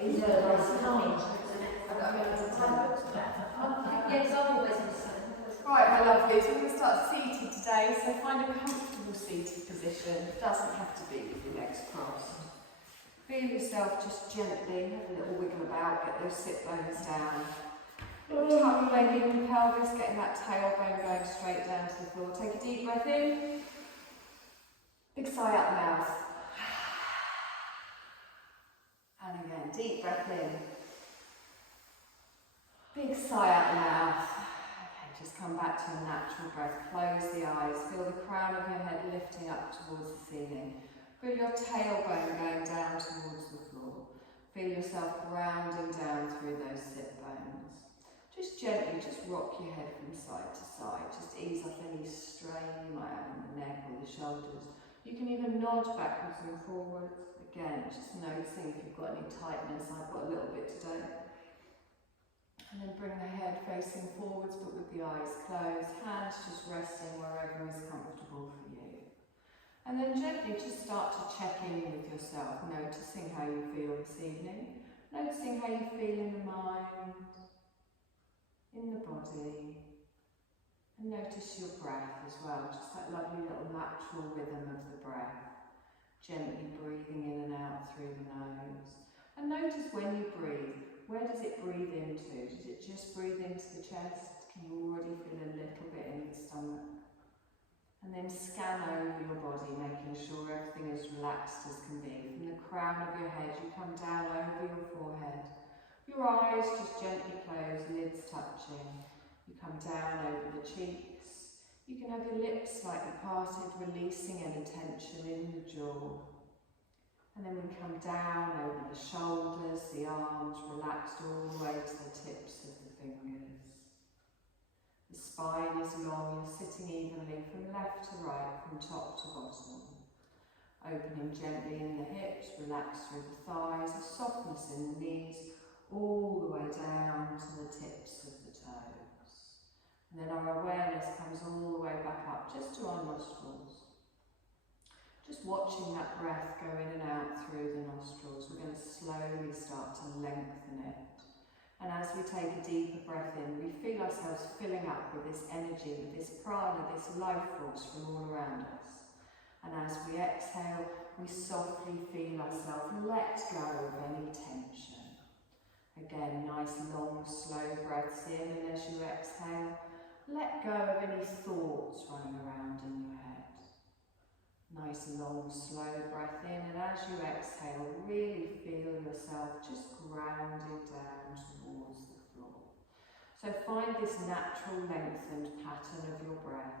Is it nice coming? Yes, I've always listened. Right, my lovelies, we're going to start seated today, so find a comfortable seated position. It doesn't have to be with your legs crossed. Feel yourself just gently, have a little wiggle about, get those sit bones down. Tuck leg in the pelvis, getting that tailbone going straight down to the floor. Take a deep breath in. Big sigh out the mouth. And again, deep breath in. Big sigh out the mouth. Okay, just come back to a natural breath. Close the eyes. Feel the crown of your head lifting up towards the ceiling. Feel your tailbone going down towards the floor. Feel yourself grounding down through those sit bones. Just gently, just rock your head from side to side. Just ease off any strain you might have in the neck or the shoulders. You can even nod backwards and forwards. Again, just noticing if you've got any tightness. I've got a little bit today. And then bring the head facing forwards but with the eyes closed. Hands just resting wherever is comfortable for you. And then gently just start to check in with yourself, noticing how you feel this evening. Noticing how you feel in the mind, in the body. And notice your breath as well, just that lovely little natural rhythm of the breath. Gently breathing in and out through the nose. And notice when you breathe, where does it breathe into? Does it just breathe into the chest? Can you already feel a little bit in the stomach? And then scan over your body, making sure everything is relaxed as can be. From the crown of your head, you come down over your forehead. Your eyes just gently close, lids touching. You come down over the cheeks. You can have your lips slightly parted, releasing any tension in the jaw. And then we come down over the shoulders, the arms, relaxed all the way to the tips of the fingers. The spine is long, you're sitting evenly from left to right, from top to bottom. Opening gently in the hips, relax through the thighs, a softness in the knees, all the way down to the tips of the toes. And then our awareness comes all the way back up, just to our nostrils. Just watching that breath go in and out through the nostrils. We're going to slowly start to lengthen it. And as we take a deeper breath in, we feel ourselves filling up with this energy, with this prana, this life force from all around us. And as we exhale, we softly feel ourselves let go of any tension. Again, nice long, slow breaths in, and as you exhale, let go of any thoughts running around in your head. Nice long, slow breath in, and as you exhale, really feel yourself just grounding down towards the floor. So find this natural lengthened pattern of your breath,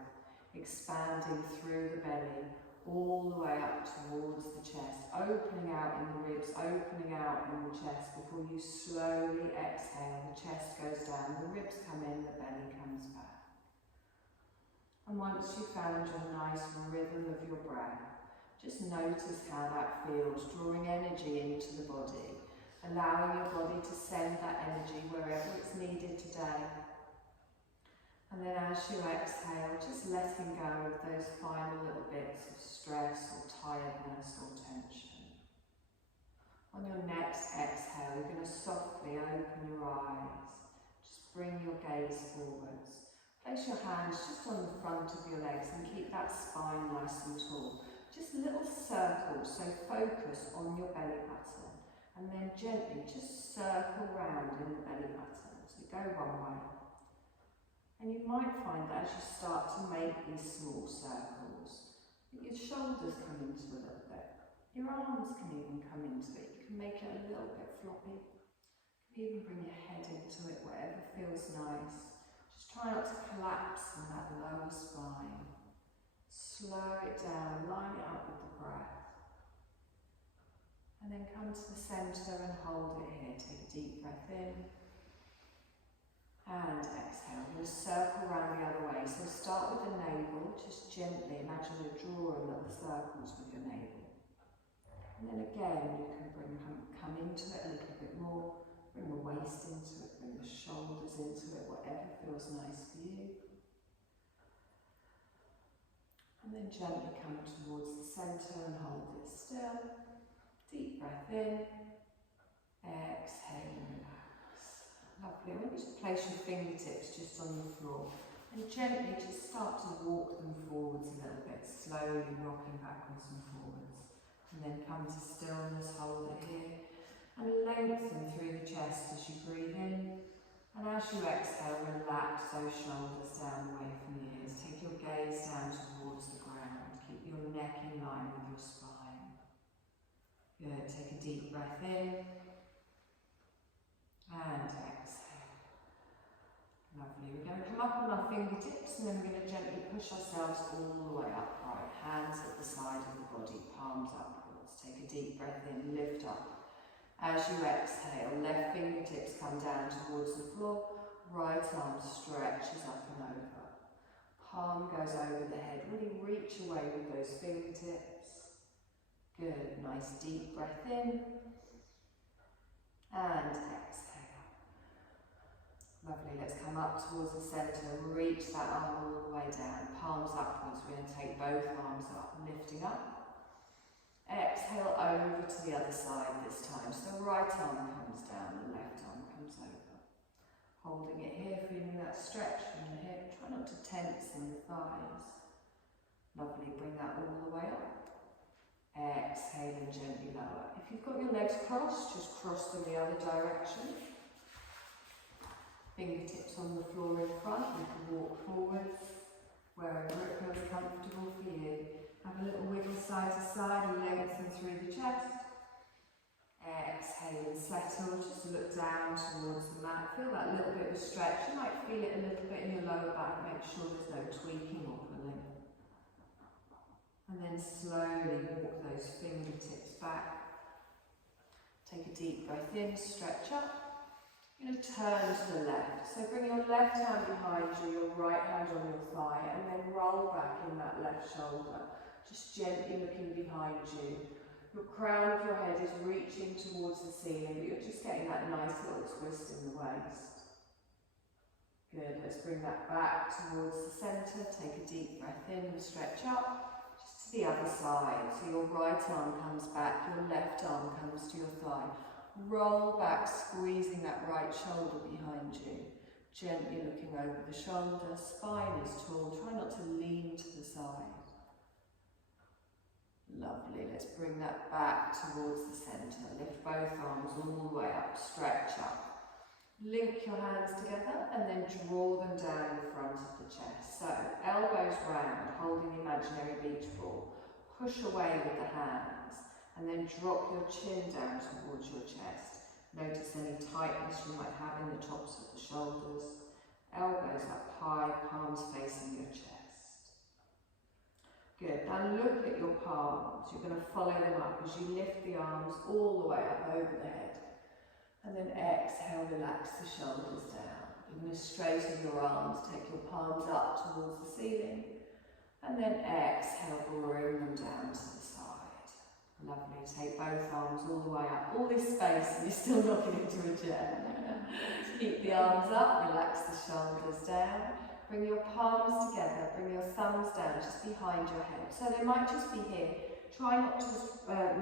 expanding through the belly, all the way up towards the chest, opening out in the ribs, opening out in the chest. Before you slowly exhale, the chest goes down, the ribs come in, the belly comes back. And once you've found your nice rhythm of your breath, just notice how that feels, drawing energy into the body, allowing your body to send that energy wherever it's needed today. And then as you exhale, just letting go of those final little bits of stress or tiredness or tension. On your next exhale, you're going to softly open your eyes. Just bring your gaze forwards. Place your hands just on the front of your legs and keep that spine nice and tall. Just little circles, so focus on your belly button. And then gently just circle round in the belly button. So go one way. And you might find that as you start to make these small circles, that your shoulders come into a little bit. Your arms can even come into it. You can make it a little bit floppy. You can even bring your head into it, whatever feels nice. Just try not to collapse in that lower spine. Slow it down, line it up with the breath. And then come to the centre and hold it here. Take a deep breath in. And exhale. We're going to circle around the other way. So start with the navel, just gently. Imagine you're drawing little circles with your navel. And then again, you can come into it a little bit more. Bring the waist into it, bring the shoulders into it, whatever feels nice for you. And then gently come towards the centre and hold it still. Deep breath in. Exhale. just place your fingertips just on the floor and gently just start to walk them forwards a little bit, slowly rocking backwards and forwards. And then come to stillness, hold it here, and lengthen through the chest as you breathe in. And as you exhale, relax those shoulders down away from your ears. Take your gaze down towards the ground. Keep your neck in line with your spine. Good. Take a deep breath in. And exhale. Lovely. We're going to come up on our fingertips and then we're going to gently push ourselves all the way upright. Hands at the side of the body, palms upwards. Take a deep breath in, lift up. As you exhale, left fingertips come down towards the floor, right arm stretches up and over. Palm goes over the head, really reach away with those fingertips. Good, nice deep breath in. And exhale. Lovely, let's come up towards the centre, reach that arm all the way down, palms upwards. We're going to take both arms up, lifting up. Exhale over to the other side this time. So the right arm comes down, the left arm comes over. Holding it here, feeling that stretch from the hip. Try not to tense in the thighs. Lovely, bring that all the way up. Exhale and gently lower. If you've got your legs crossed, just cross them the other direction. Fingertips on the floor in front, you can walk forwards wherever it feels comfortable for you. Have a little wiggle side to side and lengthen through the chest. Exhale and settle, just look down towards the mat. Feel that little bit of a stretch. You might feel it a little bit in your lower back. Make sure there's no tweaking or pulling. And then slowly walk those fingertips back. Take a deep breath in, stretch up. You're going to turn to the left. So bring your left hand behind you, your right hand on your thigh, and then roll back in that left shoulder. Just gently looking behind you. Your crown of your head is reaching towards the ceiling, but you're just getting that nice little twist in the waist. Good, let's bring that back towards the centre. Take a deep breath in and stretch up. Just to the other side. So your right arm comes back, your left arm comes to your thigh. Roll back, squeezing that right shoulder behind you. Gently looking over the shoulder. Spine is tall. Try not to lean to the side. Lovely, let's bring that back towards the centre. Lift both arms all the way up, stretch up. Link your hands together and then draw them down in front of the chest. So, elbows round, holding the imaginary beach ball. Push away with the hands and then drop your chin down towards your chest. Notice any tightness you might have in the tops of the shoulders. Elbows up high, palms facing your chest. Good, now look at your palms. You're going to follow them up as you lift the arms all the way up over the head. And then exhale, relax the shoulders down. You're going to straighten your arms, take your palms up towards the ceiling. And then exhale, bring them down to the side. Lovely, take both arms all the way up. All this space and you're still knocking into a chair. Keep the arms up, relax the shoulders down. Bring your palms together, bring your thumbs down just behind your head. So they might just be here. Try not to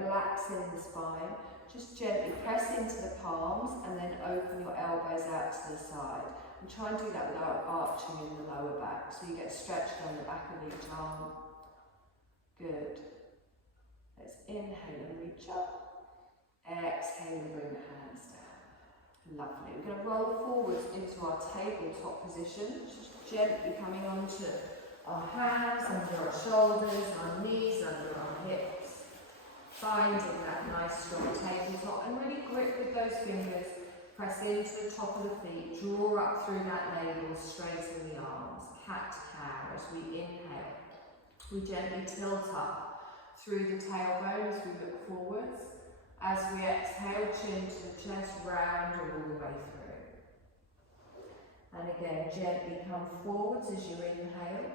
relax in the spine. Just gently press into the palms and then open your elbows out to the side. And try and do that without arching in the lower back. So you get stretched on the back of each arm. Good. Let's inhale and reach up. Exhale and bring the hands down. Lovely. We're going to roll forwards into our tabletop position. Just gently coming onto our hands, under our shoulders, our knees, under our hips. Finding that nice strong tabletop and really grip with those fingers. Press into the top of the feet. Draw up through that navel, straighten the arms. Cat to cow as we inhale. We gently tilt up through the tailbone as we look forwards. As we exhale, chin to the chest, round all the way through. And again, gently come forwards as you inhale.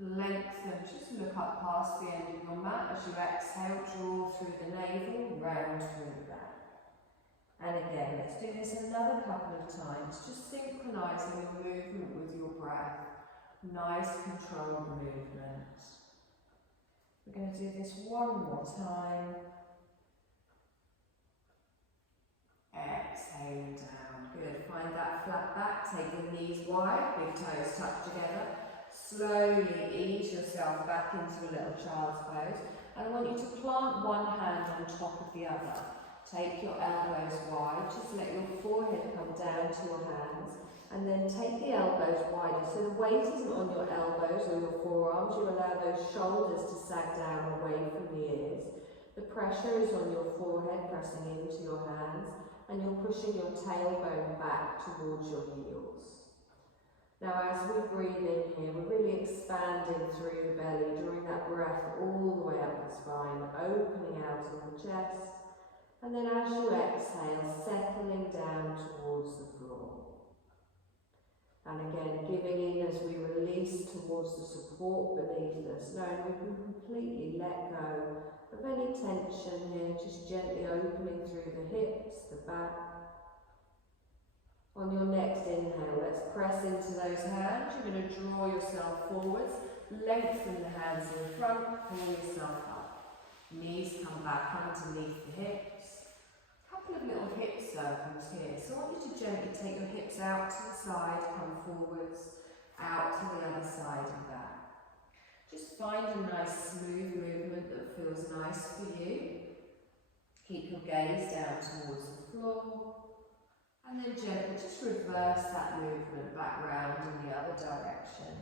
Lengthen, just look up past the end of your mat. As you exhale, draw through the navel, round through the back. And again, let's do this another couple of times, just synchronising your movement with your breath. Nice controlled movement. We're going to do this one more time. Exhale down. Good. Find that flat back, take your knees wide, big toes tucked together. Slowly ease yourself back into a little child's pose. And I want you to plant one hand on top of the other. Take your elbows wide, just let your forehead come down to your hands. And then take the elbows wider, so the weight isn't on your elbows or your forearms. You allow those shoulders to sag down away from the ears. The pressure is on your forehead, pressing into your hands, and you're pushing your tailbone back towards your heels. Now as we breathe in here, we're really expanding through the belly, drawing that breath all the way up the spine, opening out in the chest, and then as you exhale, settling down towards the floor. And again, giving in as we release towards the support beneath us, knowing we can completely let go of any tension here, just gently opening through the hips, the back. On your next inhale, let's press into those hands. You're going to draw yourself forwards, lengthen the hands in front, pull yourself up. Knees come back underneath the hips. A couple of little hip circles here. So I want you to gently take your hips out to the side, come forwards, out to the other side and back. Just find a nice smooth movement that feels nice for you. Keep your gaze down towards the floor. And then gently just reverse that movement back round in the other direction.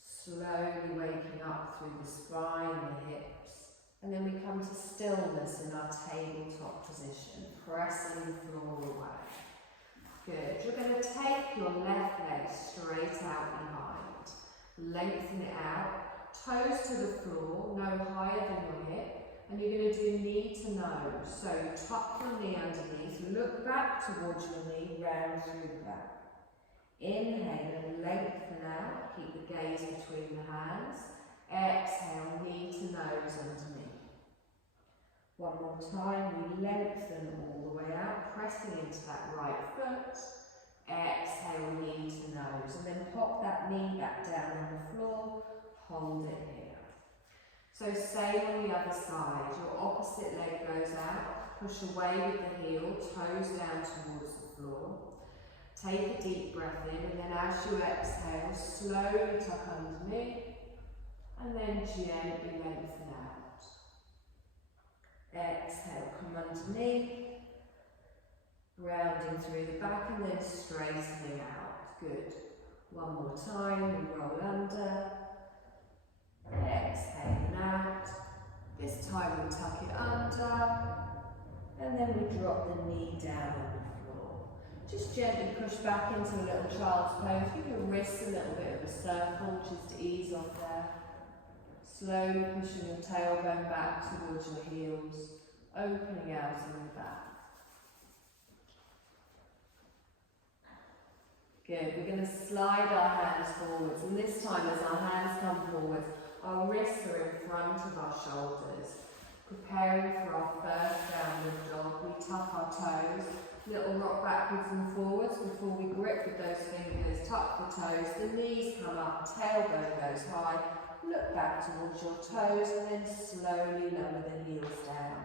Slowly waking up through the spine, the hips. And then we come to stillness in our tabletop position, pressing the floor away. Good. You're going to take your left leg straight out behind. Lengthen it out. Toes to the floor, no higher than your hip. And you're going to do knee to nose. So tuck your knee underneath, look back towards your knee, round through the back. Inhale and lengthen out, keep the gaze between the hands. Exhale, knee to nose underneath. One more time, we lengthen all the way out, pressing into that right foot. Exhale, knee to nose, and then pop that knee back down on the floor, hold it here. So same on the other side, your opposite leg goes out, push away with the heel, toes down towards the floor. Take a deep breath in, and then as you exhale, slowly tuck underneath, and then gently lengthen out. Exhale, come underneath, rounding through the back, and then straightening out. Good. One more time, we roll under. Exhale out. This time we tuck it under, and then we drop the knee down on the floor. Just gently push back into a little child's pose. Give your wrists a little bit of a circle just to ease off there. Slowly pushing your tailbone back towards your heels, opening out in the back. Good. We're going to slide our hands forwards, and this time as our hands come forwards, our wrists are in front of our shoulders. Preparing for our first downward dog, we tuck our toes, little rock backwards and forwards before we grip with those fingers, tuck the toes, the knees come up, tailbone goes high, look back towards your toes, and then slowly lower the heels down.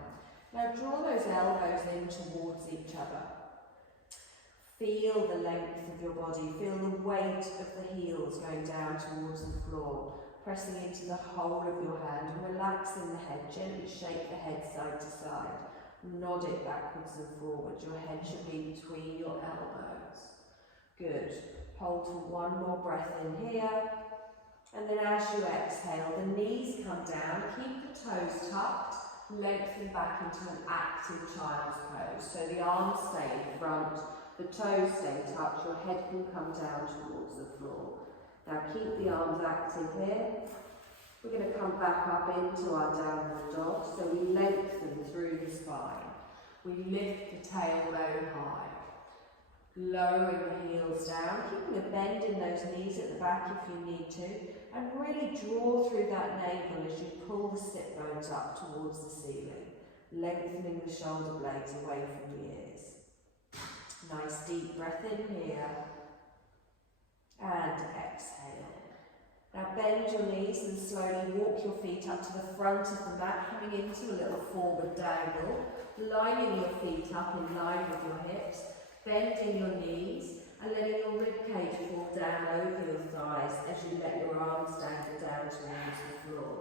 Now draw those elbows in towards each other. Feel the length of your body, feel the weight of the heels going down towards the floor. Pressing into the whole of your hand and relaxing the head. Gently shake the head side to side. Nod it backwards and forwards. Your head should be between your elbows. Good. Hold for one more breath in here. And then as you exhale, the knees come down. Keep the toes tucked. Lengthen back into an active child's pose. So the arms stay in front, the toes stay tucked. Your head can come down towards the floor. Now keep the arms active here. We're going to come back up into our downward dog, so we lengthen through the spine. We lift the tailbone high, lowering the heels down, keeping a bend in those knees at the back if you need to, and really draw through that navel as you pull the sit bones up towards the ceiling, lengthening the shoulder blades away from the ears. Nice deep breath in here. And exhale. Now bend your knees and slowly walk your feet up to the front of the mat, coming into a little forward dangle, lining your feet up in line with your hips, bending your knees, And letting your rib cage fall down over your thighs as you let your arms dangle down towards the floor.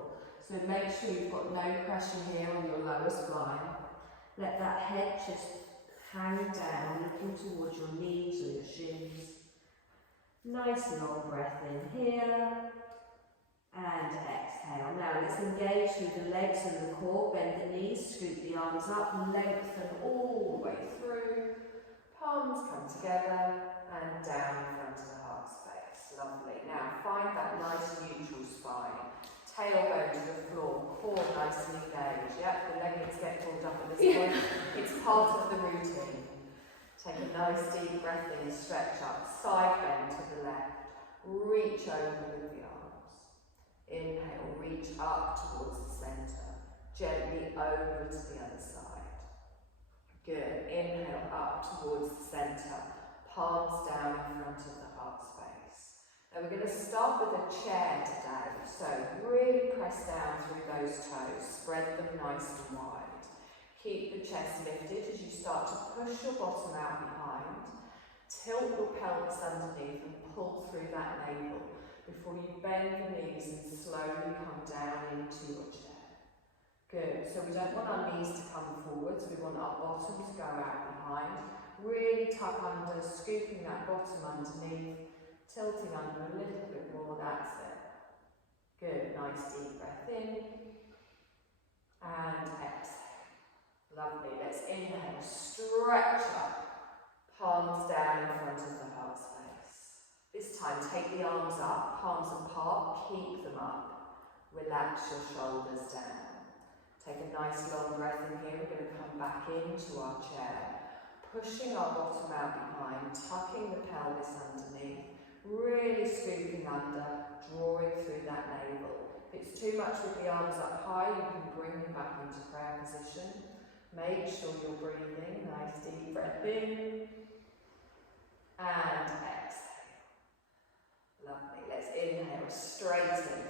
So make sure you've got no pressure here on your lower spine. Let that head just hang down, looking towards your knees or your shins. Nice long breath in here. And exhale. Now let's engage through the legs and the core. Bend the knees, scoop the arms up, lengthen all the way through. Palms come together and down in front of the heart space. Lovely. Now find that nice neutral spine. Tailbone to the floor, core nice and engaged. Yep, the leggings get pulled up at this point. It's part of the routine. Take a nice deep breath in, stretch up, side bend to the left. Reach over with the arms. Inhale, reach up towards the centre. Gently over to the other side. Good. Inhale up towards the centre. Palms down in front of the heart space. Now we're going to start with a chair today. So really press down through those toes. Spread them nice and wide. Keep the chest lifted as you start to push your bottom out behind. Tilt your pelvis underneath and pull through that navel before you bend the knees and slowly come down into your chair. Good. So we don't want our knees to come forwards. We want our bottom to go out behind. Really tuck under, scooping that bottom underneath, tilting under a little bit more. That's it. Good. Nice deep breath in and exhale. Lovely. Let's inhale, stretch up, palms down in front of the heart space. This time, take the arms up, palms apart, keep them up. Relax your shoulders down. Take a nice long breath in here. We're going to come back into our chair, pushing our bottom out behind, tucking the pelvis underneath, really scooping under, drawing through that navel. If it's too much with the arms up high, you can bring them back into prayer position. Make sure you're breathing. Nice deep breath in and exhale. Lovely. Let's inhale, straighten.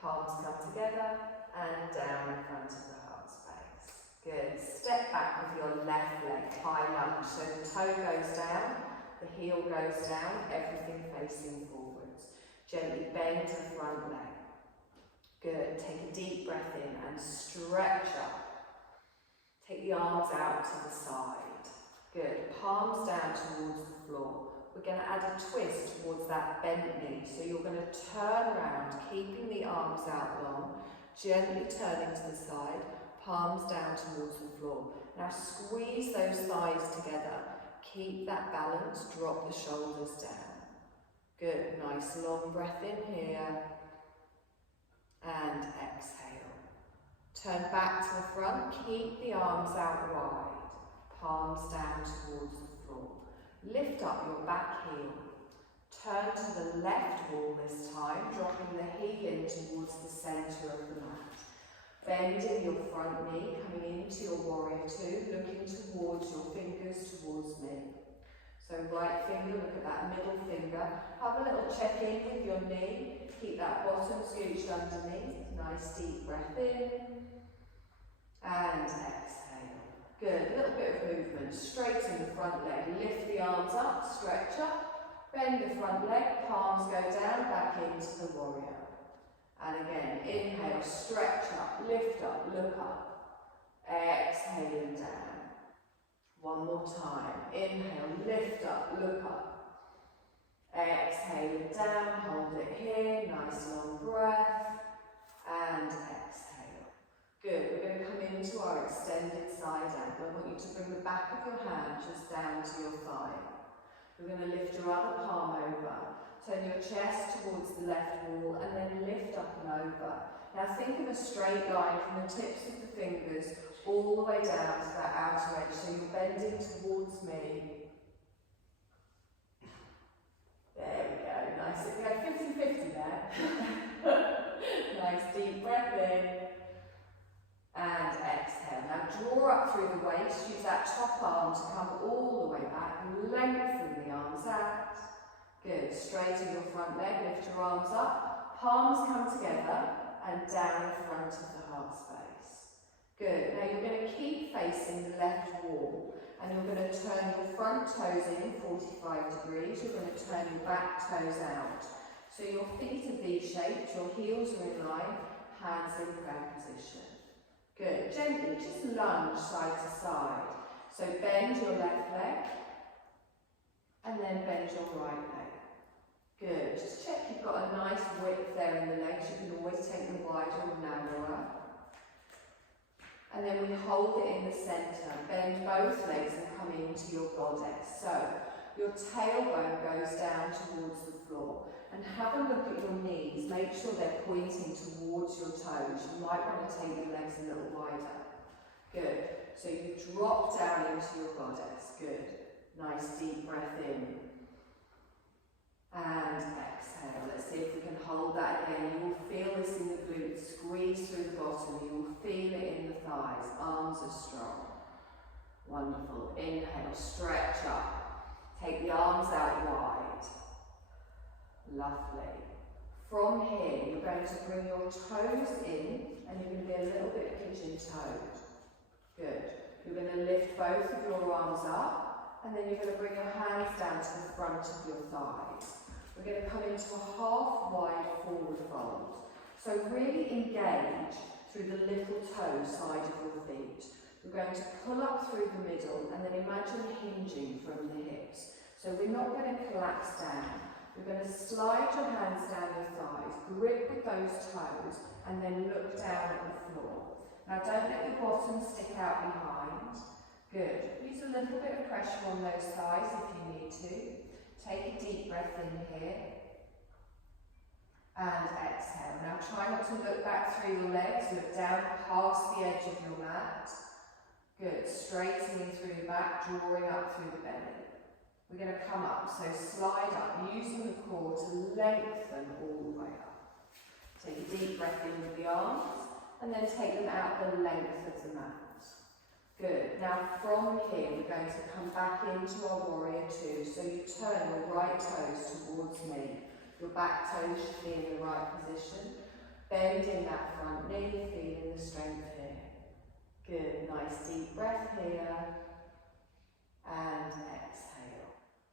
Palms come together and down in front of the heart space. Good. Step back with your left leg, high lunge. So the toe goes down, the heel goes down, everything facing forwards. Gently bend the front leg. Good. Take a deep breath in and stretch up. Take the arms out to the side. Good. Palms down towards the floor. We're going to add a twist towards that bent knee. So you're going to turn around, keeping the arms out long, gently turning to the side, palms down towards the floor. Now squeeze those thighs together. Keep that balance, drop the shoulders down. Good. Nice long breath in here. And exhale. Turn back to the front, keep the arms out wide, palms down towards the floor. Lift up your back heel. Turn to the left wall this time, dropping the heel in towards the centre of the mat. Bending your front knee, coming into your warrior two, looking towards your fingers towards me. So right finger, look at that middle finger. Have a little check-in with your knee. Keep that bottom scooched underneath. Nice deep breath in. And exhale. Good. A little bit of movement. Straighten the front leg. Lift the arms up. Stretch up. Bend the front leg. Palms go down. Back into the warrior. And again. Inhale. Stretch up. Lift up. Look up. Exhaling down. One more time. Inhale. Lift up. Look up. Exhale down. Hold it here. Nice long breath. And exhale. Good. We're going to come into our extended side angle. I want you to bring the back of your hand just down to your thigh. We're going to lift your other palm over. Turn your chest towards the left wall and then lift up and over. Now think of a straight line from the tips of the fingers all the way down to that outer edge. So you're bending towards me. There we go. Nice. We had 50-50 there. Nice deep breath in. And exhale. Now draw up through the waist. Use that top arm to come all the way back. Lengthen the arms out. Good. Straighten your front leg. Lift your arms up. Palms come together and down in front of the heart space. Good. Now you're going to keep facing the left wall and you're going to turn your front toes in 45 degrees. You're going to turn your back toes out. So your feet are V-shaped, your heels are in line, hands in prayer position. Good. Gently, just lunge side to side. So bend your left leg and then bend your right leg. Good. Just check you've got a nice width there in the legs. You can always take them wider or narrower. And then we hold it in the centre. Bend both legs and come into your goddess. So your tailbone goes down towards the floor. And have a look at your knees. Make sure they're pointing towards your toes. You might want to take your legs a little wider. Good. So you drop down into your goddess. Good. Nice deep breath in. And exhale. Let's see if we can hold that again. You will feel this in the glutes. Squeeze through the bottom. You will feel it in the thighs. Arms are strong. Wonderful. Inhale. Stretch up. Take the arms out wide. Lovely. From here, you're going to bring your toes in and you're going to be a little bit pigeon-toed. Good. You're going to lift both of your arms up and then you're going to bring your hands down to the front of your thighs. We're going to come into a half-wide forward fold. So really engage through the little toe side of your feet. We're going to pull up through the middle and then imagine hinging from the hips. So we're not going to collapse down. We're going to slide your hands down your thighs, grip with those toes, and then look down at the floor. Now don't let your bottom stick out behind. Good. Use a little bit of pressure on those thighs if you need to. Take a deep breath in here. And exhale. Now try not to look back through your legs, look down past the edge of your mat. Good. Straightening through the back, drawing up through the belly. We're going to come up, so slide up, using the core to lengthen all the way up. Take a deep breath in with the arms, and then take them out the length of the mat. Good. Now from here, we're going to come back into our warrior two. So you turn your right toes towards me. Your back toes should be in the right position. Bending that front knee, feeling the strength here. Good. Nice deep breath here. And exhale.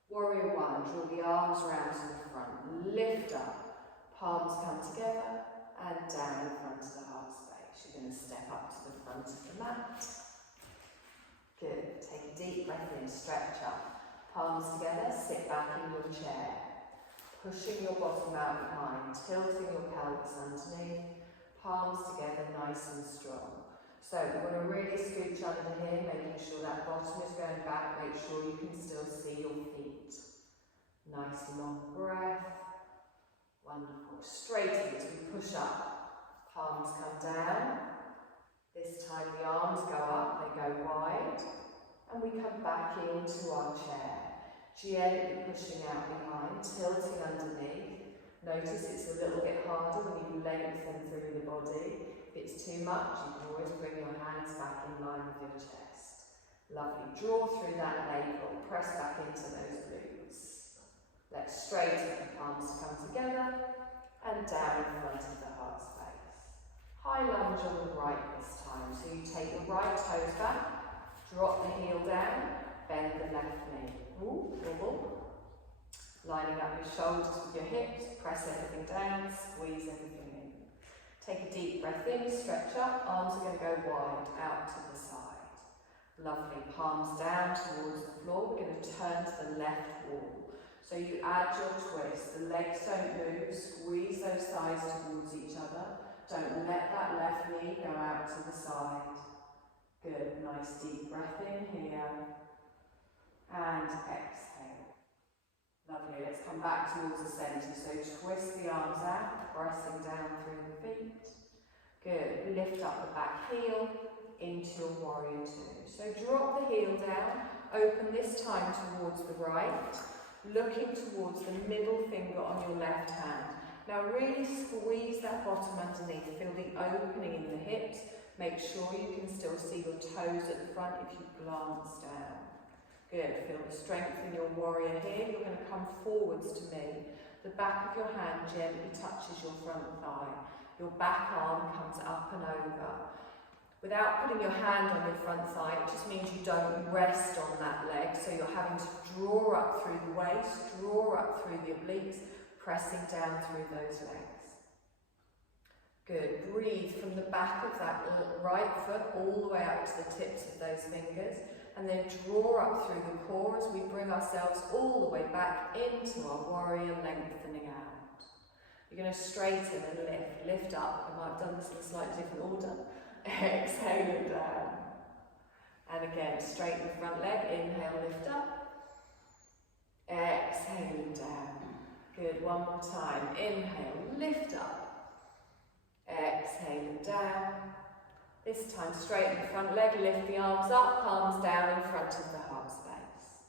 Warrior one, draw the arms round to the front, lift up, palms come together and down in front of the heart space. You're going to step up to the front of the mat. Good, take a deep breath in, stretch up, palms together, sit back in your chair, pushing your bottom out behind, tilting your pelvis underneath, palms together nice and strong. So we're going to really scooch under here, making sure that bottom is going back, make sure you can still see your feet. Nice long breath. Wonderful. Straighten as we push up. Palms come down. This time the arms go up, they go wide. And we come back into our chair. Gently pushing out behind, tilting underneath. Notice it's a little bit harder when you lengthen through the body. If it's too much, you can always bring your hands back in line with your chest. Lovely. Draw through that navel, press back into those glutes. Let's straighten the palms to come together and down in front of the heart space. High lunge on the right this time. So you take the right toes back, drop the heel down, bend the left knee. Ooh, wobble. Lining up your shoulders with your hips, press everything down, squeeze everything in. Take a deep breath in, stretch up, arms are going to go wide, out to the side. Lovely, palms down towards the floor, we're going to turn to the left wall. So you add your twist, the legs don't move, squeeze those thighs towards each other. Don't let that left knee go out to the side. Good, nice deep breath in here. And exhale. Lovely, let's come back towards the centre. So twist the arms out, pressing down through the feet. Good, lift up the back heel into your warrior two. So drop the heel down, open this time towards the right, looking towards the middle finger on your left hand. Now really squeeze that bottom underneath, feel the opening in the hips. Make sure you can still see your toes at the front if you glance down. Good, feel the strength in your warrior here. You're going to come forwards to me. The back of your hand gently touches your front thigh. Your back arm comes up and over. Without putting your hand on your front thigh, it just means you don't rest on that leg, so you're having to draw up through the waist, draw up through the obliques, pressing down through those legs. Good. Breathe from the back of that right foot all the way up to the tips of those fingers, and then draw up through the core as we bring ourselves all the way back into our warrior, lengthening out. You're going to straighten and lift up. I might have done this in a slightly different order. Exhale and down. And again, straighten the front leg. Inhale, lift up. Exhale and down. Good. One more time. Inhale, lift up. Exhale and down. This time, straighten the front leg, lift the arms up, palms down in front of the heart space.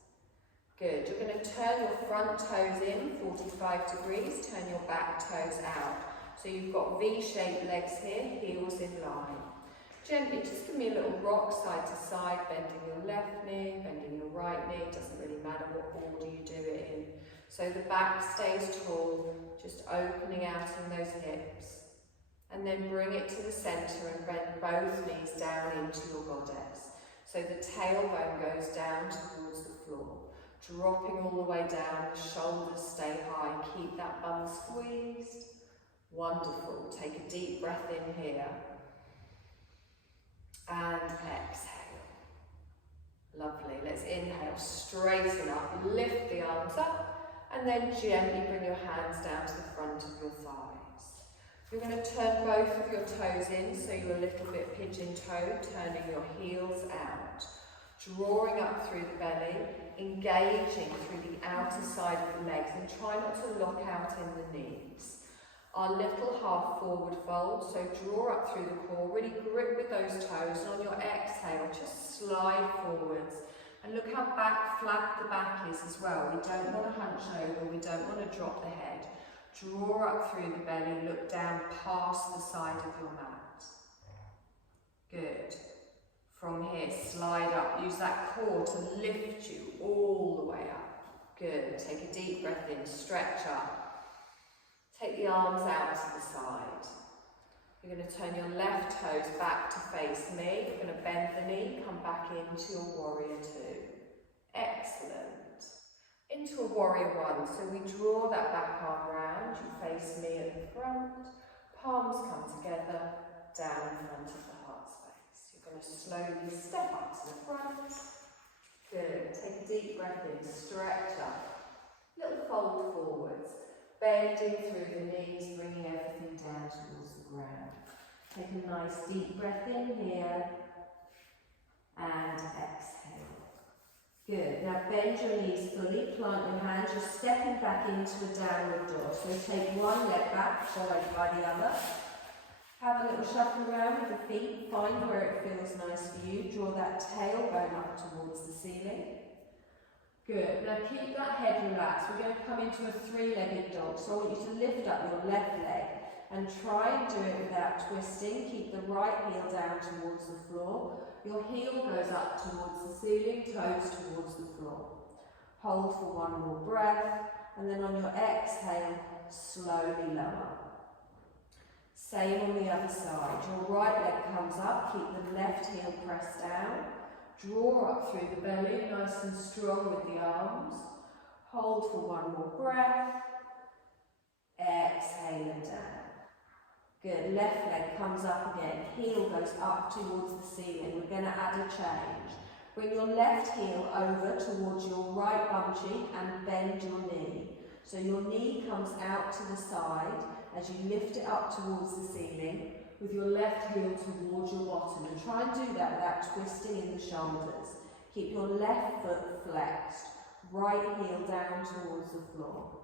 Good. You're going to turn your front toes in, 45 degrees, turn your back toes out. So you've got V-shaped legs here, heels in line. Gently, just give me a little rock side to side, bending your left knee, bending your right knee. Doesn't really matter what order you do it in. So the back stays tall, just opening out in those hips. And then bring it to the centre and bend both knees down into your goddess. So the tailbone goes down towards the floor. Dropping all the way down, the shoulders stay high. Keep that bum squeezed. Wonderful. Take a deep breath in here. And exhale. Lovely. Let's inhale, straighten up, lift the arms up, and then gently bring your hands down to the front of your thighs. You're going to turn both of your toes in, so you're a little bit pigeon-toed, turning your heels out. Drawing up through the belly, engaging through the outer side of the legs, and try not to lock out in the knees. Our little half forward fold, so draw up through the core, really grip with those toes, and on your exhale, just slide forwards. And look how flat the back is as well. We don't want to hunch over, we don't want to drop the head. Draw up through the belly, look down past the side of your mat. Good. From here, slide up. Use that core to lift you all the way up. Good. Take a deep breath in, stretch up. Take the arms out to the side. You're going to turn your left toes back to face me. You're going to bend the knee, come back into your warrior two. Excellent. Into a warrior one, so we draw that back arm round, you face me at the front, palms come together, down in front of the heart space. You're going to slowly step up to the front. Good. Take a deep breath in, stretch up. Little fold forwards, bending through the knees, bringing everything down towards the ground. Take a nice deep breath in here, and exhale. Good. Now bend your knees fully, plant your hands, you're stepping back into a downward dog. So take one leg back, followed by the other. Have a little shuffle around with the feet, find where it feels nice for you. Draw that tailbone up towards the ceiling. Good. Now keep that head relaxed. We're going to come into a three-legged dog. So I want you to lift up your left leg and try and do it without twisting. Keep the right heel down towards the floor. Your heel goes up towards the ceiling, toes towards the floor. Hold for one more breath, and then on your exhale, slowly lower. Same on the other side. Your right leg comes up, keep the left heel pressed down. Draw up through the belly, nice and strong with the arms. Hold for one more breath. Exhale and down. Good, left leg comes up again, heel goes up towards the ceiling. We're going to add a change. Bring your left heel over towards your right bum cheek and bend your knee. So your knee comes out to the side as you lift it up towards the ceiling with your left heel towards your bottom. And try and do that without twisting in the shoulders. Keep your left foot flexed, right heel down towards the floor.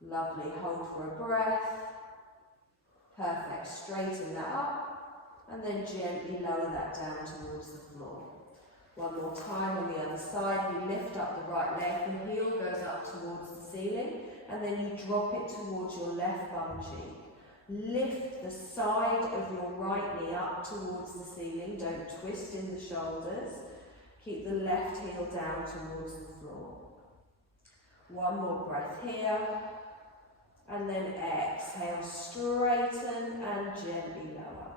Lovely, hold for a breath. Perfect, straighten that up and then gently lower that down towards the floor. One more time on the other side, you lift up the right leg, the heel goes up towards the ceiling and then you drop it towards your left bum cheek. Lift the side of your right knee up towards the ceiling, don't twist in the shoulders. Keep the left heel down towards the floor. One more breath here. And then exhale, straighten and gently lower.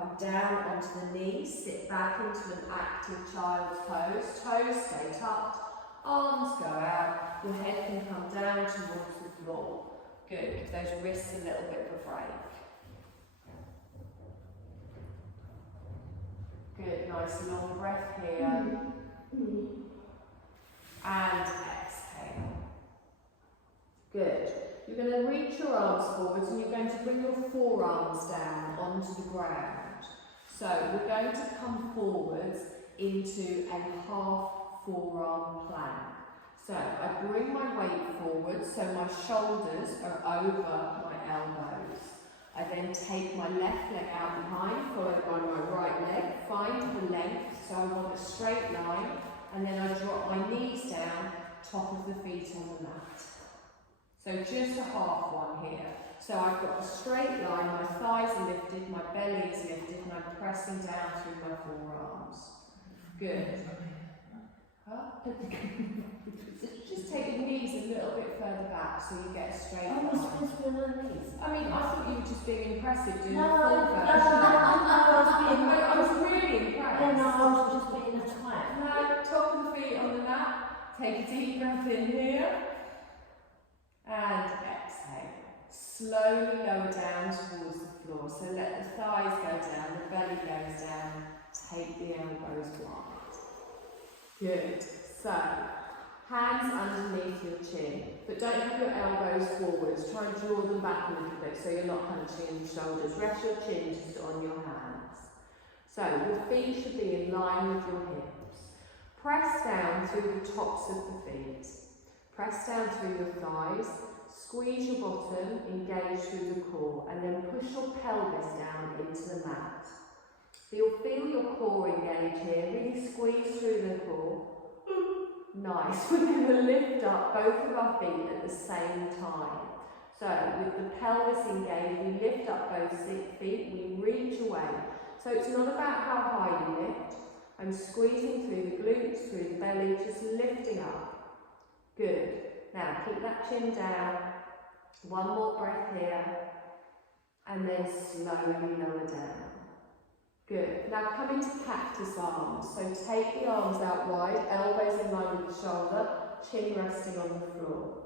Come down onto the knees, sit back into an active child's pose. Toes stay tucked, arms go out, your head can come down towards the floor. Good, give those wrists a little bit of a break. Good, nice long breath here. And exhale. Good. You're going to reach your arms forwards and you're going to bring your forearms down onto the ground. So we're going to come forwards into a half forearm plank. So I bring my weight forward so my shoulders are over my elbows. I then take my left leg out behind, followed by my right leg, find the length, so I want a straight line, and then I drop my knees down, top of the feet on the mat. So just a half one here. So I've got a straight line, my thighs are lifted, my belly is lifted, and I'm pressing down through my forearms. Good. Huh? Just take your knees a little bit further back so you get a straight line. I was supposed to be on my knees. I mean, I thought you were just being impressive doing No, the full no, version. I I was really impressed. Yeah, no, I was just being a twat. Now, top of the feet on the mat. Take a deep breath in here. And exhale. Slowly lower down towards the floor. So let the thighs go down, the belly goes down. Take the elbows wide. Good. So, hands underneath your chin. But don't have your elbows forwards. Try and draw them back a little bit so you're not hunching your shoulders. Rest your chin just on your hands. So, your feet should be in line with your hips. Press down through the tops of the feet. Press down through your thighs. Squeeze your bottom, engage through the core, and then push your pelvis down into the mat. So you'll feel your core engage here, really squeeze through the core. Nice. We're going to lift up both of our feet at the same time. So with the pelvis engaged, we lift up both feet, we reach away. So it's not about how high you lift. I'm squeezing through the glutes, through the belly, just lifting up. Good. Now keep that chin down. One more breath here. And then slowly lower down. Good. Now come into cactus arms. So take the arms out wide, elbows in line with the shoulder, chin resting on the floor.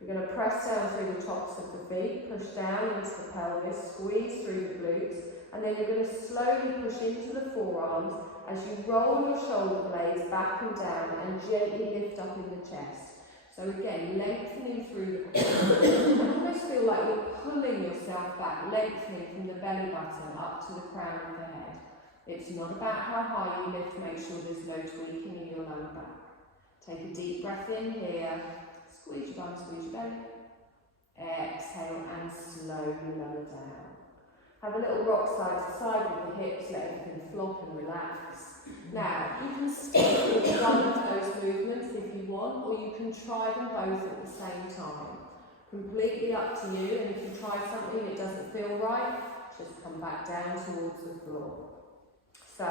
You're going to press down through the tops of the feet, push down into the pelvis, squeeze through the glutes, and then you're going to slowly push into the forearms as you roll your shoulder blades back and down and gently lift up in the chest. So again, lengthening through the core. You almost feel like you're pulling yourself back, lengthening from the belly button up to the crown of the head. It's not about how high you lift, make sure there's no tweaking in your lower back. Take a deep breath in here, squeeze your bum, squeeze your belly. Exhale and slowly lower down. Have a little rock side to side with the hips, let everything flop and relax. Now, you can stick with one of those movements if you want, or you can try them both at the same time. Completely up to you, and if you try something that doesn't feel right, just come back down towards the floor. So,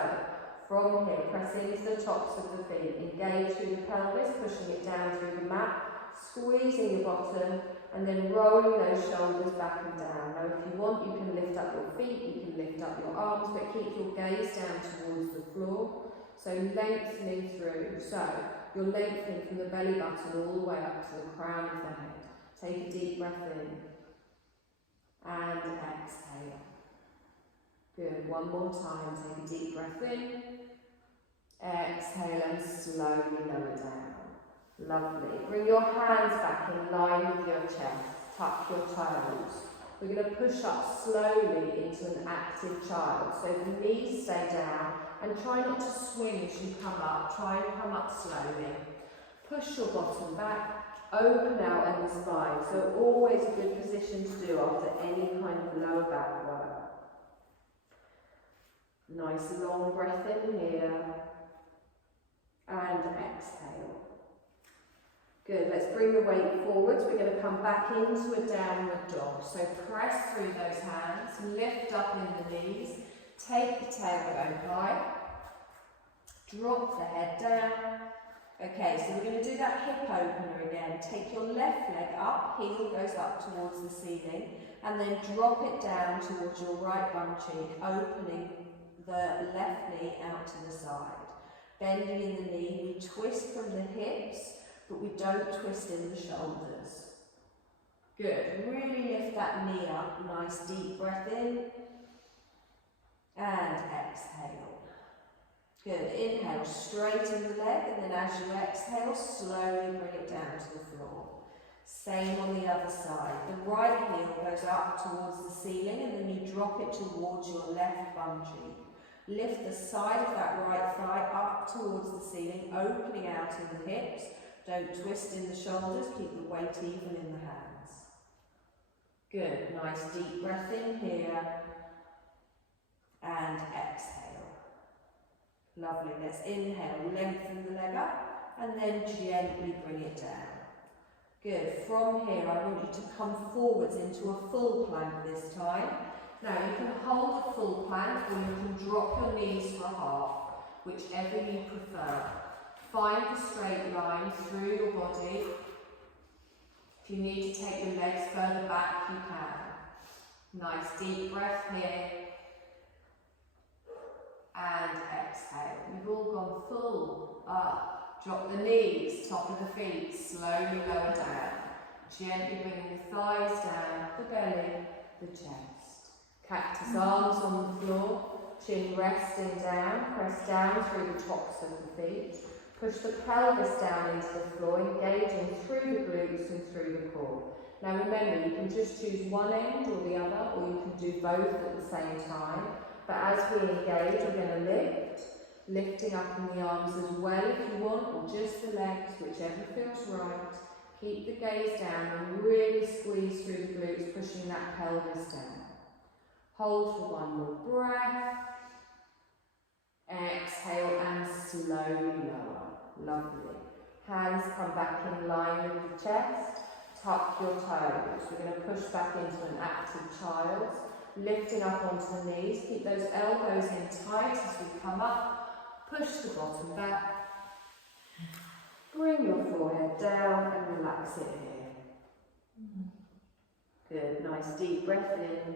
from here, press into the tops of the feet, engage through the pelvis, pushing it down through the mat, squeezing your bottom, and then rolling those shoulders back and down. Now, if you want, you can lift up your feet, you can lift up your arms, but keep your gaze down towards the floor. So, lengthening through. So, you're lengthening from the belly button all the way up to the crown of the head. Take a deep breath in. And exhale. Good. One more time. Take a deep breath in. Exhale and slowly lower down. Lovely. Bring your hands back in line with your chest. Tuck your toes. We're going to push up slowly into an active child. So the knees stay down and try not to swing as you come up. Try and come up slowly. Push your bottom back. Open out in the spine. So always a good position to do after any kind of lower back work. Nice long breath in here. And exhale. Good, let's bring the weight forwards. We're going to come back into a downward dog. So press through those hands, lift up in the knees, take the tailbone high, drop the head down, Okay, so we're going to do that hip opener again. Take your left leg up, heel goes up towards the ceiling, and then drop it down towards your right bum cheek, opening the left knee out to the side. Bending in the knee, we twist from the hips, but we don't twist in the shoulders. Good, really lift that knee up, nice deep breath in, and exhale. Good, inhale, straighten the leg, and then as you exhale, slowly bring it down to the floor. Same on the other side. The right heel goes up towards the ceiling, and then you drop it towards your left bum cheek. Lift the side of that right thigh up towards the ceiling, opening out in the hips. Don't twist in the shoulders, keep the weight even in the hands. Good, nice deep breath in here, and exhale. Lovely, let's inhale, lengthen the leg up, and then gently bring it down. Good, from here I want you to come forwards into a full plank this time. Now you can hold a full plank or you can drop your knees for a half, whichever you prefer. Find the straight line through your body. If you need to take your legs further back, you can. Nice deep breath here. And exhale. We've all gone full up. Drop the knees, top of the feet, slowly lower down. Gently bringing the thighs down, the belly, the chest. Cactus arms on the floor, chin resting down, press down through the tops of the feet. Push the pelvis down into the floor, engaging through the glutes and through the core. Now remember, you can just choose one end or the other, or you can do both at the same time. But as we engage, we're going to lift, lifting up in the arms as well if you want, or just the legs, whichever feels right. Keep the gaze down and really squeeze through the glutes, pushing that pelvis down. Hold for one more breath. Exhale and slowly lower. Lovely. Hands come back in line with the chest. Tuck your toes. We're going to push back into an active child's. Lifting up onto the knees, keep those elbows in tight as we come up, push the bottom back, bring your forehead down and relax it here. Good, nice deep breath in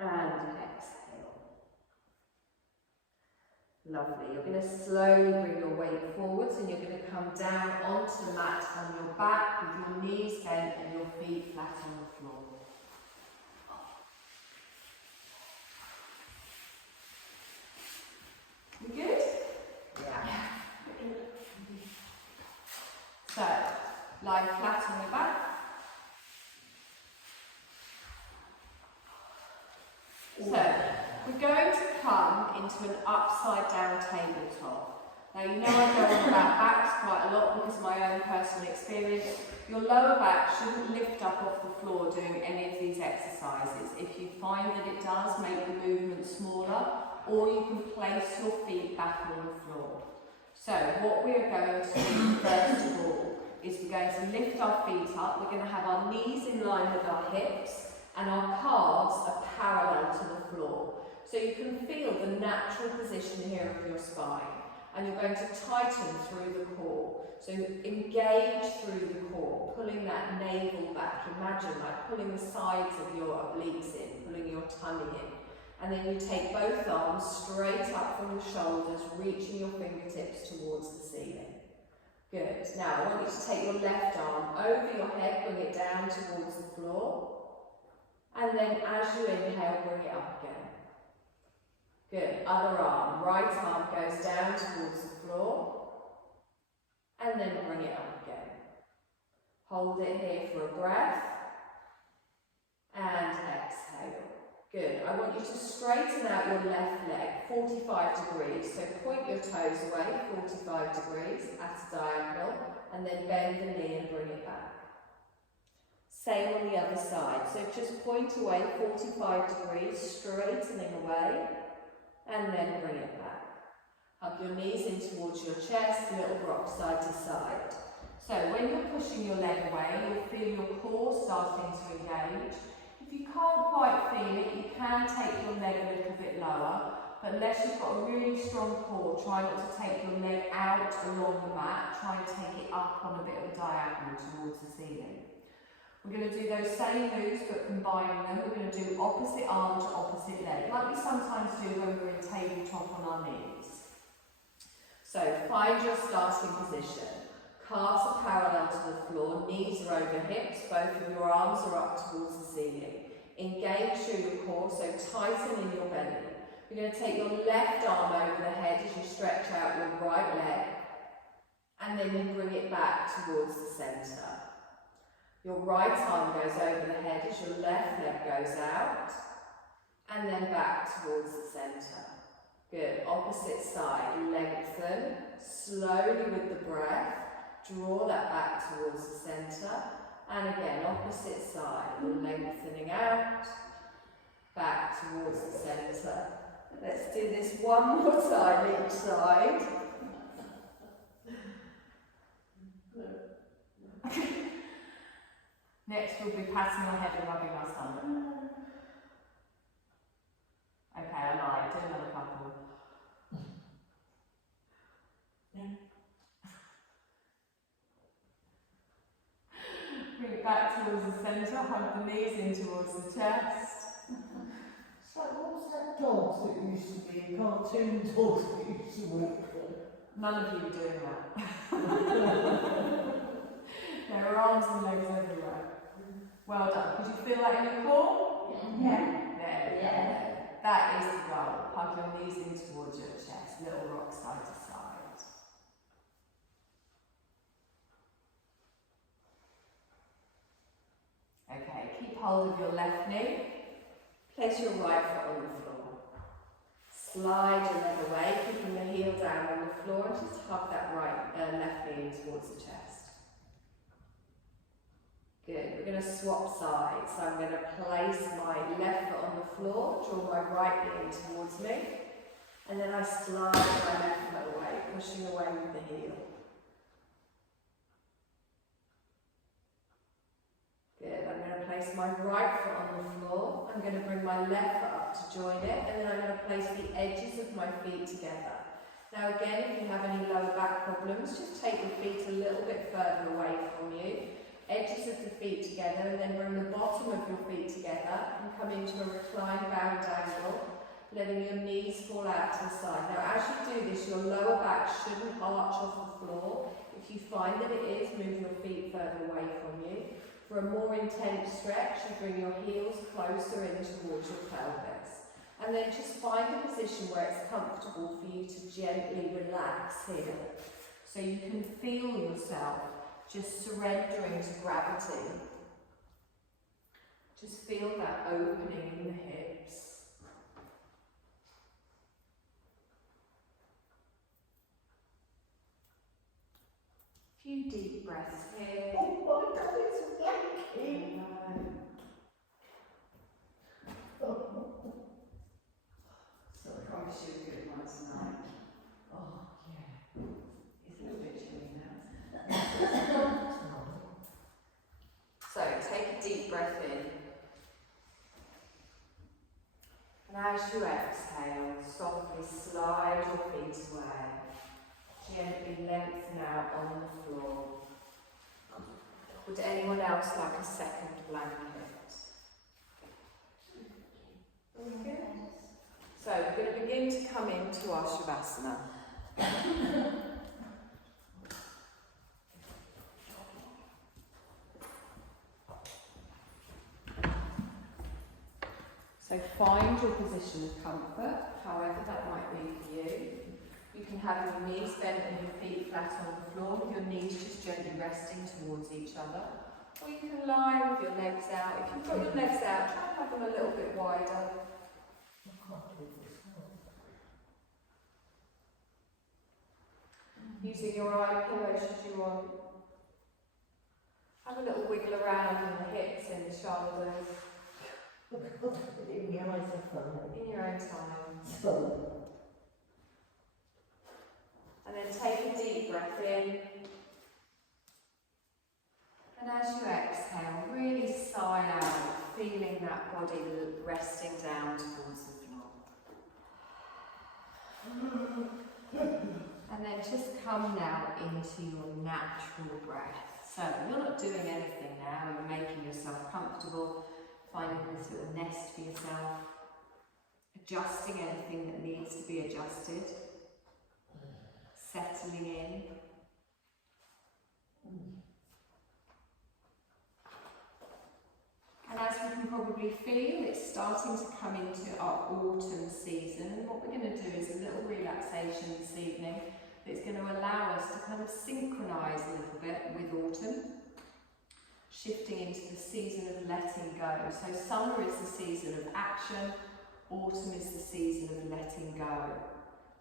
and exhale. Lovely, you're going to slowly bring your weight forwards and you're going to come down onto the mat on your back with your knees bent and your feet flat on the floor. You good? Yeah. So, lie flat on your back. So, we're going to come into an upside down tabletop. Now you know I go on about backs quite a lot because of my own personal experience. Your lower back shouldn't lift up off the floor doing any of these exercises. If you find that it does, make the movement smaller, or you can place your feet back on the floor. So what we are going to do first of all is we're going to lift our feet up. We're going to have our knees in line with our hips and our calves are parallel to the floor. So you can feel the natural position here of your spine. And you're going to tighten through the core. So engage through the core, pulling that navel back. Imagine like pulling the sides of your obliques in, pulling your tummy in. And then you take both arms straight up from the shoulders, reaching your fingertips towards the ceiling. Good. Now I want you to take your left arm over your head, bring it down towards the floor. And then as you inhale, bring it up again. Good. Other arm. Right arm goes down towards the floor. And then bring it up again. Hold it here for a breath. And exhale. Good. I want you to straighten out your left leg 45 degrees. So point your toes away 45 degrees at a diagonal. And then bend the knee and bring it back. Same on the other side. So just point away 45 degrees, straightening away. And then bring it back. Hug your knees in towards your chest, little rock side to side. So when you're pushing your leg away, you'll feel your core starting to engage. If you can't quite feel it, you can take your leg a little bit lower, But unless you've got a really strong core, try not to take your leg out along the mat. Try and take it up on a bit of a diagonal towards the ceiling. We're going to do those same moves but combining them. We're going to do opposite arm to opposite leg, like we sometimes do when we're in tabletop on our knees. So find your starting position. Calves are parallel to the floor, knees are over hips, both of your arms are up towards the ceiling. Engage through your core, so tighten in your belly. You're going to take your left arm over the head as you stretch out your right leg, and then you bring it back towards the centre. Your right arm goes over the head as your left leg goes out, and then back towards the centre. Good. Opposite side, lengthen, slowly with the breath, draw that back towards the centre, and again, opposite side, lengthening out, back towards the centre. Let's do this one more time each side. Next we'll be patting our head and rubbing our stomach. Okay, I lied. Do another couple. Bring it back towards the centre, hug the knees in towards the chest. It's like, what was that dog that used to be, a cartoon dog that used to walk? None of you are doing that. There are arms and legs everywhere. Well done. Could you feel that in your core? Yeah. There we go. That is the goal. Hug your knees in towards your chest. Little rock side to side. Okay, keep hold of your left knee. Place your right foot on the floor. Slide your leg away, keeping the heel down on the floor, and just hug that left knee in towards the chest. Good. We're going to swap sides. So I'm going to place my left foot on the floor, draw my right knee in towards me, and then I slide my left foot away, pushing away with the heel. Good. I'm going to place my right foot on the floor. I'm going to bring my left foot up to join it, and then I'm going to place the edges of my feet together. Now again, if you have any lower back problems, just take your feet a little bit further away from you. Edges of the feet together, and then bring the bottom of your feet together and come into a reclined bound angle, letting your knees fall out to the side. Now as you do this, your lower back shouldn't arch off the floor. If you find that it is, move your feet further away from you. For a more intense stretch, you bring your heels closer in towards your pelvis. And then just find a position where it's comfortable for you to gently relax here. So you can feel yourself just surrendering to gravity. Just feel that opening in the hips. A few deep breaths here. Oh my God, it's a blanket. So I promise you a good one tonight. Oh yeah. It's a little bit chilly now. So take a deep breath in. And as you exhale, softly slide your feet away. Gently lengthen out on the floor. Would anyone else like a second blanket? Okay. So we're going to begin to come into our Shavasana. So find your position of comfort, however that might be for you. You can have your knees bent and your feet flat on the floor, with your knees just gently resting towards each other. Or you can lie with your legs out. If you've got your legs out, try and have them a little bit wider. Using your eye pillow should you want. Have a little wiggle around in the hips and the shoulders. In your eyes are fun. In your own time. Fun. And then take a deep breath in. And as you exhale, really sigh out, feeling that body resting down towards the floor. then just come now into your natural breath. So you're not doing anything now, you're making yourself comfortable, finding this little nest for yourself, adjusting anything that needs to be adjusted, settling in. And as we can probably feel, it's starting to come into our autumn season. And what we're going to do is a little relaxation this evening that's going to allow us to kind of synchronise a little bit with autumn, shifting into the season of letting go. So summer is the season of action, autumn is the season of letting go.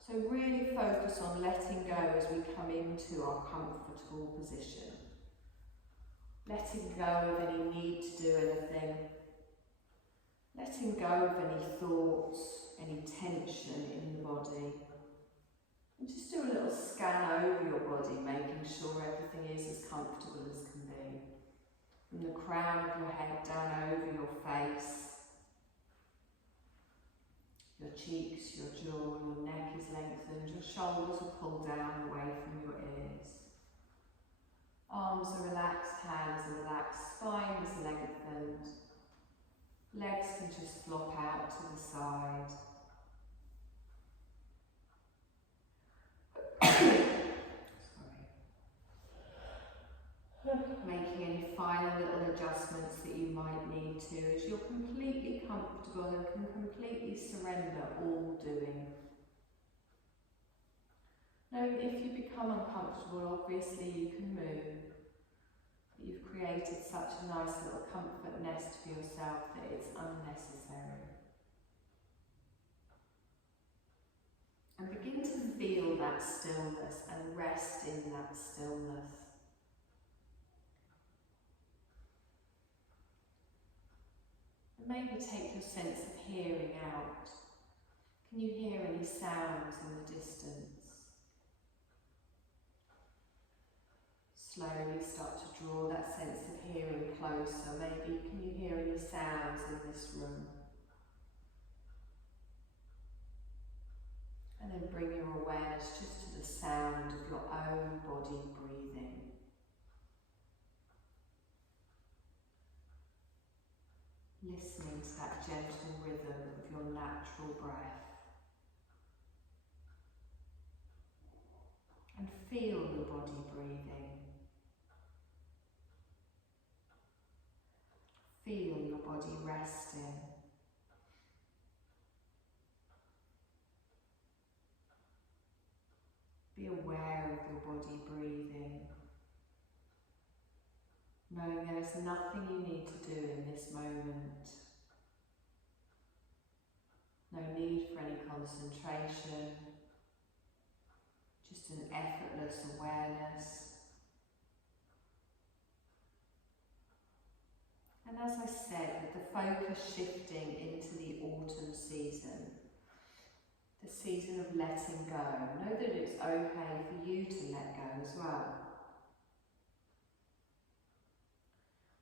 So really focus on letting go as we come into our comfortable position. Letting go of any need to do anything. Letting go of any thoughts, any tension in the body. And just do a little scan over your body, making sure everything is as comfortable as can be. From the crown of your head down over your face. Your cheeks, your jaw, your neck is lengthened, your shoulders are pulled down away from your ears. Arms are relaxed, hands are relaxed, spine is lengthened. Legs can just flop out to the side. Making any final little adjustments that you might need to as you're completely comfortable and can completely surrender all doing. Now, if you become uncomfortable, obviously you can move. But you've created such a nice little comfort nest for yourself that it's unnecessary. And begin to feel that stillness and rest in that stillness. And maybe take your sense of hearing out. Can you hear any sounds in the distance? Slowly start to draw that sense of hearing closer. Maybe can you hear any sounds in this room? And then bring your awareness just to the sound of your own body breathing. Listening to that gentle rhythm of your natural breath. And feel your body breathing. Feel your body resting. Be aware of your body breathing. Knowing there is nothing you need to do in this moment. No need for any concentration. Just an effortless awareness. And as I said, with the focus shifting into the autumn season, the season of letting go, know that it's okay for you to let go as well.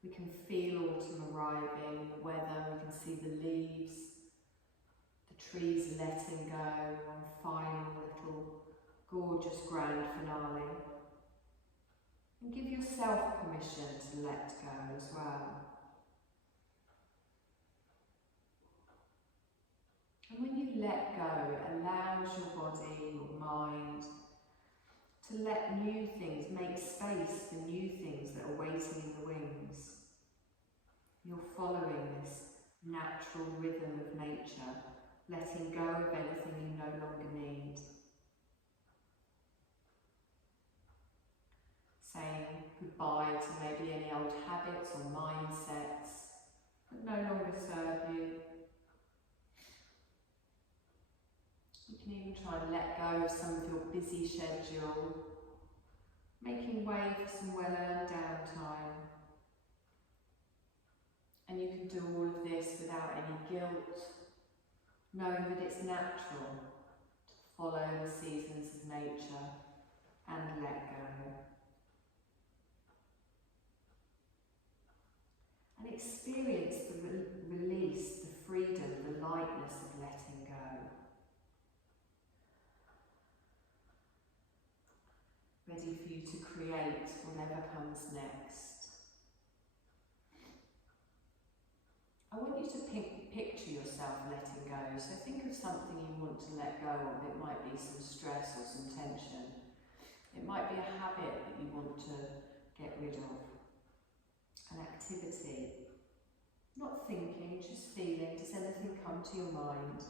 We can feel autumn arriving, the weather, we can see the leaves, the trees letting go, one final little gorgeous grand finale. And give yourself permission to let go as well. And when you let go, it allows your body, your mind, to let new things, make space for new things that are waiting in the wings. You're following this natural rhythm of nature, letting go of anything you no longer need. Saying goodbye to maybe any old habits or mindsets that no longer serve you. You can even try and let go of some of your busy schedule, making way for some well-earned downtime. And you can do all of this without any guilt, knowing that it's natural to follow the seasons of nature and let go. And experience the release, the freedom, the lightness of letting go. ready for you to create whatever comes next. I want you to picture yourself letting go. So think of something you want to let go of. It might be some stress or some tension. It might be a habit that you want to get rid of. An activity. Not thinking, just feeling. Does anything come to your mind?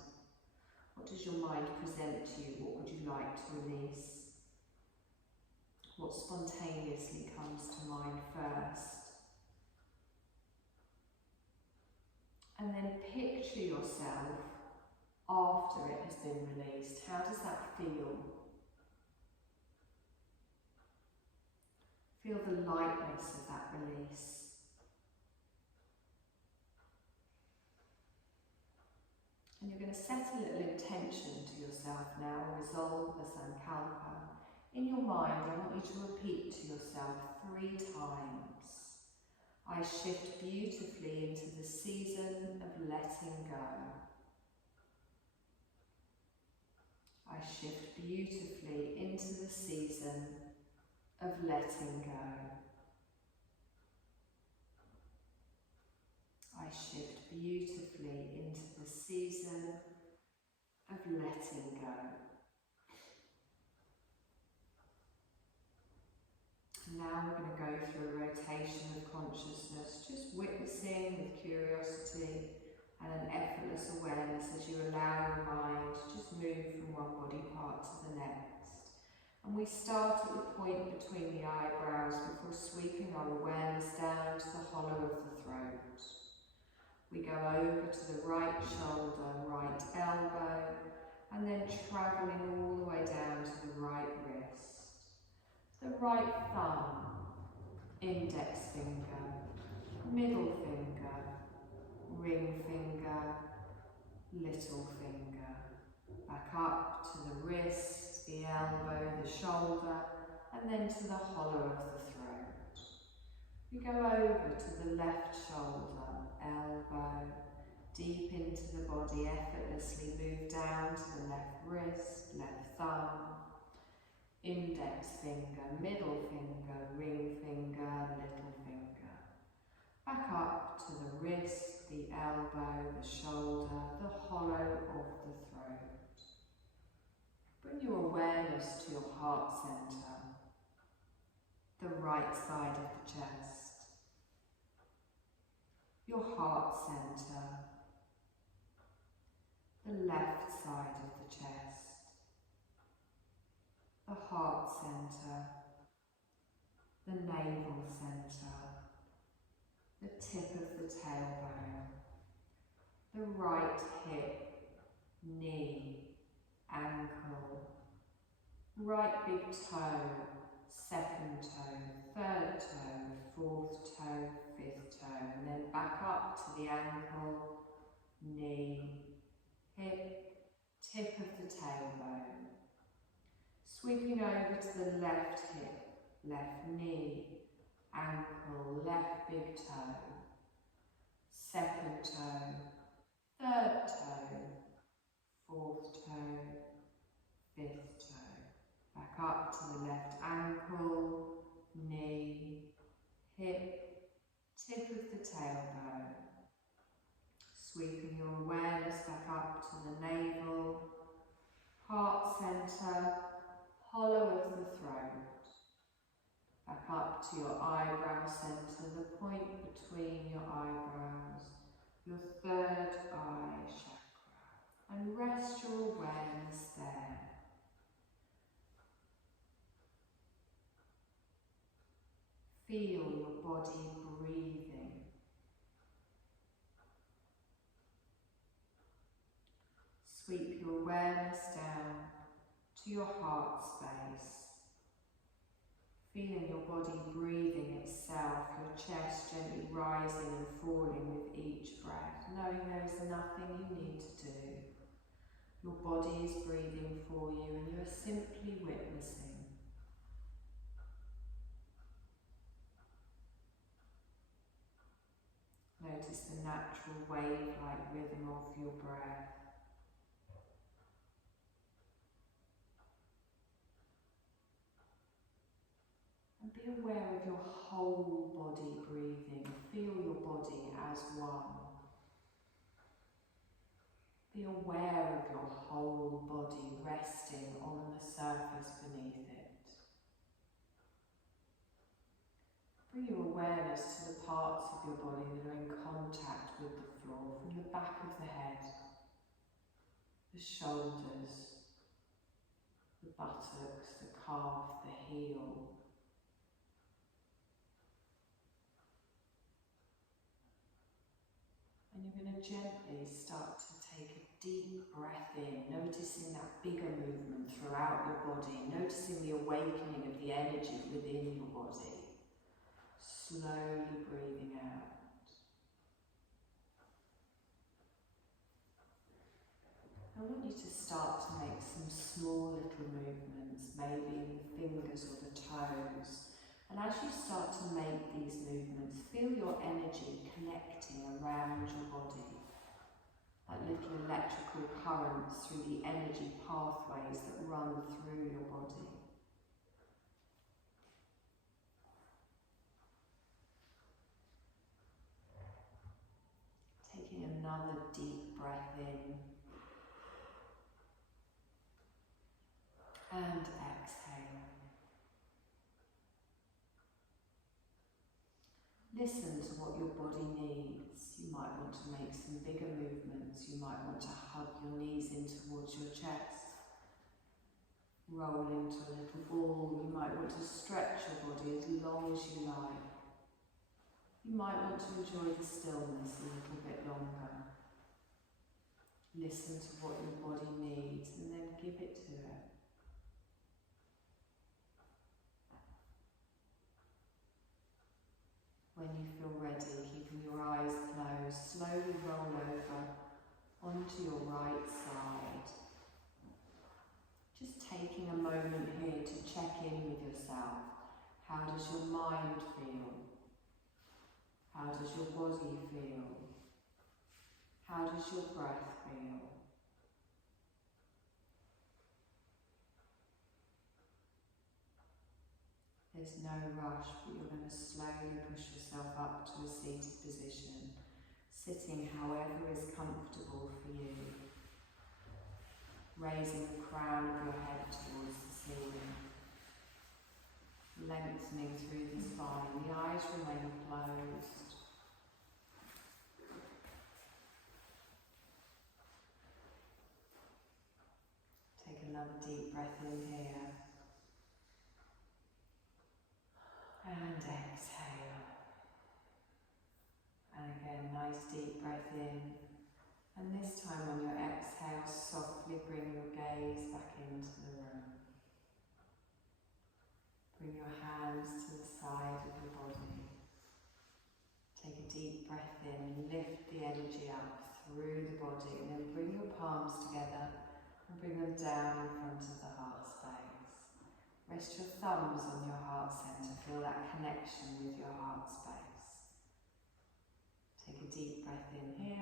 What does your mind present to you? What would you like to release? What spontaneously comes to mind first? And then picture yourself after it has been released. How does that feel? Feel the lightness of that release. And you're going to set a little intention to yourself now, resolve the sankalpa. In your mind, I want you to repeat to yourself 3 times. I shift beautifully into the season of letting go. I shift beautifully into the season of letting go. I shift beautifully into the season of letting go. Now we're going to go through a rotation of consciousness, just witnessing with curiosity and an effortless awareness as you allow your mind to just move from one body part to the next. And we start at the point between the eyebrows before sweeping our awareness down to the hollow of the throat. We go over to the right shoulder, right elbow, and then travelling all the way down to the right wrist. The right thumb, index finger, middle finger, ring finger, little finger. Back up to the wrist, the elbow, the shoulder, and then to the hollow of the throat. We go over to the left shoulder, elbow, deep into the body, effortlessly move down to the left wrist, left thumb, index finger, middle finger, ring finger, little finger. Back up to the wrist, the elbow, the shoulder, the hollow of the throat. Bring your awareness to your heart center, the right side of the chest. Your heart center, the left side of the chest. The heart center, the navel center, the tip of the tailbone, the right hip, knee, ankle, right big toe, second toe, third toe, fourth toe, fifth toe, and then back up to the ankle, knee, hip, tip of the tailbone. Sweeping over to the left hip, left knee, ankle, left big toe, second toe, third toe, fourth toe, fifth toe. Back up to the left ankle, knee, hip, tip of the tailbone. Sweeping your awareness back up to the navel, heart center, hollow of the throat. Back up to your eyebrow center, the point between your eyebrows, your third eye chakra. And rest your awareness there. Feel your body breathing. Sweep your awareness down to your heart space. Feeling your body breathing itself, your chest gently rising and falling with each breath, knowing there is nothing you need to do. Your body is breathing for you and you are simply witnessing. Notice the natural wave-like rhythm of your breath. Be aware of your whole body breathing. Feel your body as one. Be aware of your whole body resting on the surface beneath it. Bring your awareness to the parts of your body that are in contact with the floor, from the back of the head, the shoulders, the buttocks, the calf, the heel. And you're going to gently start to take a deep breath in, noticing that bigger movement throughout your body, noticing the awakening of the energy within your body. Slowly breathing out. I want you to start to make some small little movements, maybe in the fingers or the toes. And as you start to make these movements, feel your energy connecting around your body, like little electrical currents through the energy pathways that run through your body. Taking another deep breath in and exhale. Listen to what your body needs. You might want to make some bigger movements. You might want to hug your knees in towards your chest. Roll into a little ball. You might want to stretch your body as long as you like. You might want to enjoy the stillness a little bit longer. Listen to what your body needs and then give it to it. When you feel ready, keeping your eyes closed, slowly roll over onto your right side. Just taking a moment here to check in with yourself. How does your mind feel? How does your body feel? How does your breath feel? There's no rush, but you're going to slowly push yourself up to a seated position, sitting however is comfortable for you. Raising the crown of your head towards the ceiling. Lengthening through the spine, the eyes remain closed. Take another deep breath in here. And exhale. And again, nice deep breath in. And this time on your exhale, softly bring your gaze back into the room. Bring your hands to the side of your body. Take a deep breath in, lift the energy up through the body, and then bring your palms together and bring them down in front of the heart space. Rest your thumbs on your heart centre, feel that connection with your heart space. Take a deep breath in here.